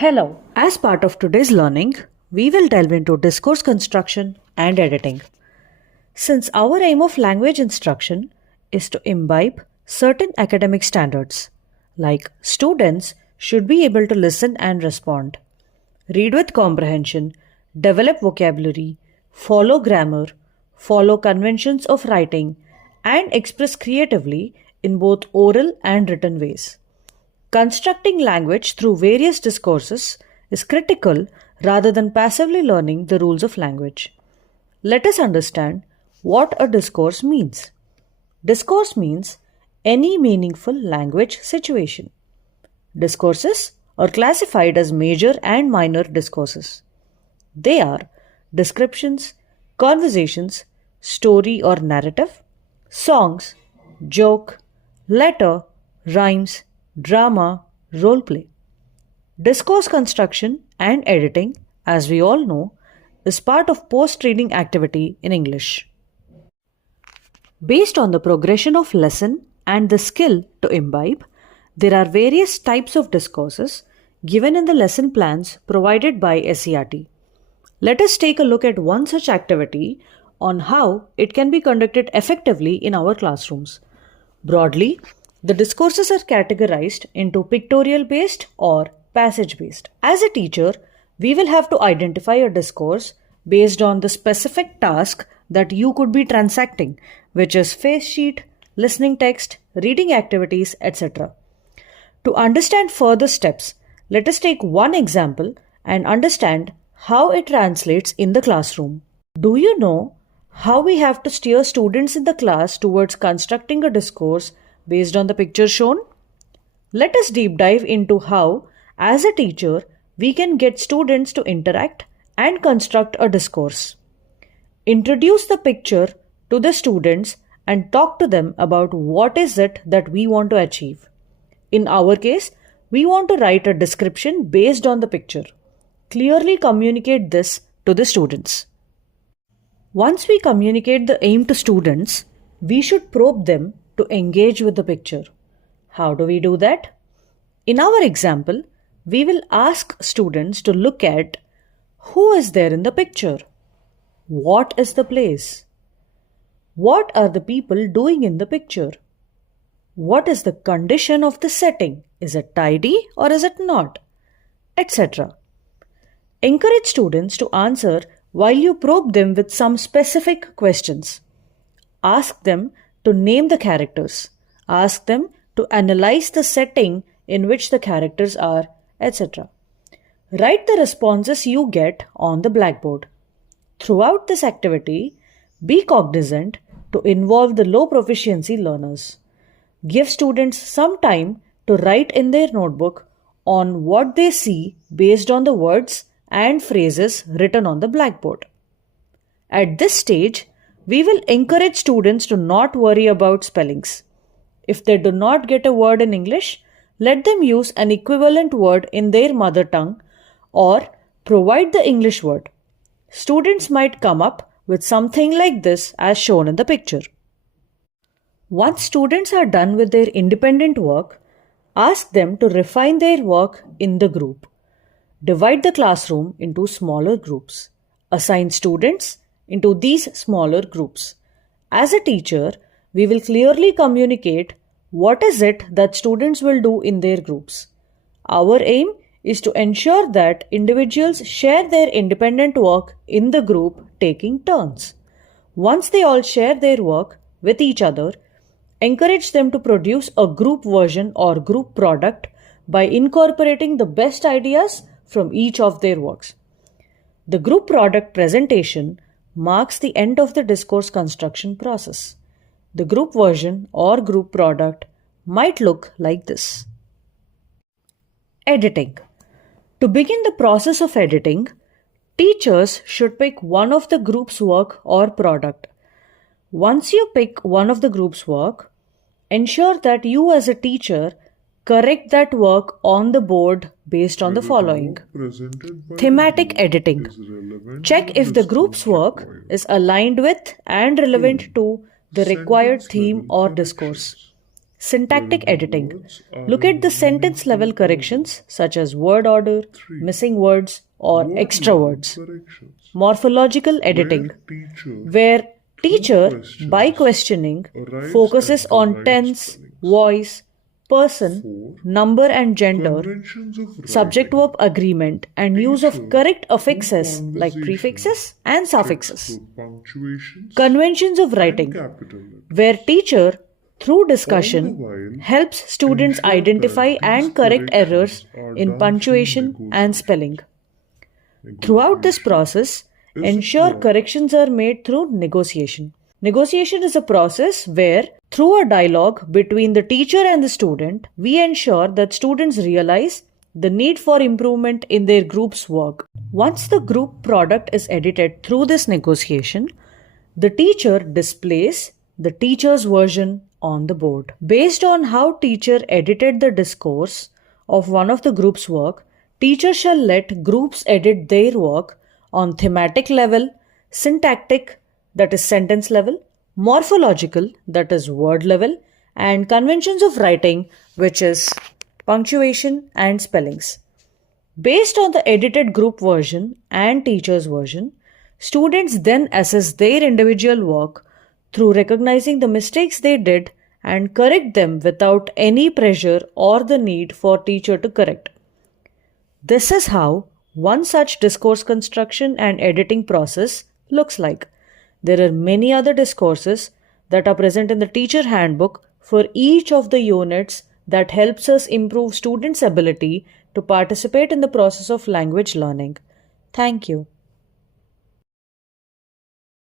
Hello. As part of today's learning, we will delve into discourse construction and editing. Since our aim of language instruction is to imbibe certain academic standards, like students should be able to listen and respond, read with comprehension, develop vocabulary, follow grammar, follow conventions of writing, and express creatively in both oral and written ways. Constructing language through various discourses is critical rather than passively learning the rules of language. Let us understand what a discourse means. Discourse means any meaningful language situation. Discourses are classified as major and minor discourses. They are descriptions, conversations, story or narrative, songs, joke, letter, rhymes, drama, role play. Discourse construction and editing, as we all know, is part of post-reading activity in English. Based on the progression of lesson and the skill to imbibe, there are various types of discourses given in the lesson plans provided by SCERT. Let us take a look at one such activity on how it can be conducted effectively in our classrooms. Broadly, the discourses are categorized into pictorial-based or passage-based. As a teacher, we will have to identify a discourse based on the specific task that you could be transacting, which is face sheet, listening text, reading activities, etc. To understand further steps, let us take one example and understand how it translates in the classroom. Do you know how we have to steer students in the class towards constructing a discourse based on the picture shown? Let us deep dive into how, as a teacher, we can get students to interact and construct a discourse. Introduce the picture to the students and talk to them about what is it that we want to achieve. In our case, we want to write a description based on the picture. Clearly communicate this to the students. Once we communicate the aim to students, we should probe them to engage with the picture. How do we do that? In our example, we will ask students to look at who is there in the picture, what is the place, what are the people doing in the picture, what is the condition of the setting, is it tidy or is it not, etc. Encourage students to answer while you probe them with some specific questions. Ask them to name the characters. Ask them to analyze the setting in which the characters are, etc. Write the responses you get on the blackboard. Throughout this activity, be cognizant to involve the low proficiency learners. Give students some time to write in their notebook on what they see based on the words and phrases written on the blackboard. At this stage, we will encourage students to not worry about spellings. If they do not get a word in English, let them use an equivalent word in their mother tongue or provide the English word. Students might come up with something like this as shown in the picture. Once students are done with their independent work, ask them to refine their work in the group. Divide the classroom into smaller groups. Assign students into these smaller groups. As a teacher, we will clearly communicate what is it that students will do in their groups. Our aim is to ensure that individuals share their independent work in the group taking turns. Once they all share their work with each other, encourage them to produce a group version or group product by incorporating the best ideas from each of their works. The group product presentation marks the end of the discourse construction process. The group version or group product might look like this. Editing. To begin the process of editing, teachers should pick one of the group's work or product. Once you pick one of the group's work, ensure that you as a teacher correct that work on the board based on the following. Thematic editing. Check if the group's work is aligned with and relevant to the required theme or discourse. Syntactic where the editing. words are Look at the in sentence level meaningful corrections order. such as word order, 3. missing words, or Word extra level words. corrections, Morphological where editing, teacher, where through teacher, by questions, questioning, arrives focuses at the on right tense, spellings. voice, person, 4. number and gender, Conventions of subject writing. verb agreement, and use of Teacher, correct through affixes like conversation, prefixes and checks suffixes. for punctuations Conventions of and writing, capital where letters. teacher, through All the discussion, while, helps students ensure identify that these and correct errors corrections are in done through punctuation and negotiation. spelling. Throughout this Negotiation process, is a ensure corrections are made through negotiation. Negotiation is a process where, through a dialogue between the teacher and the student, we ensure that students realize the need for improvement in their group's work. Once the group product is edited through this negotiation, the teacher displays the teacher's version on the board. Based on how teacher edited the discourse of one of the group's work, teacher shall let groups edit their work on thematic level, syntactic, that is sentence level, morphological, that is word level, and conventions of writing, which is punctuation and spellings. Based on the edited group version and teacher's version, students then assess their individual work through recognizing the mistakes they did and correct them without any pressure or the need for teacher to correct. This is how one such discourse construction and editing process looks like. There are many other discourses that are present in the teacher handbook for each of the units that helps us improve students' ability to participate in the process of language learning. Thank you.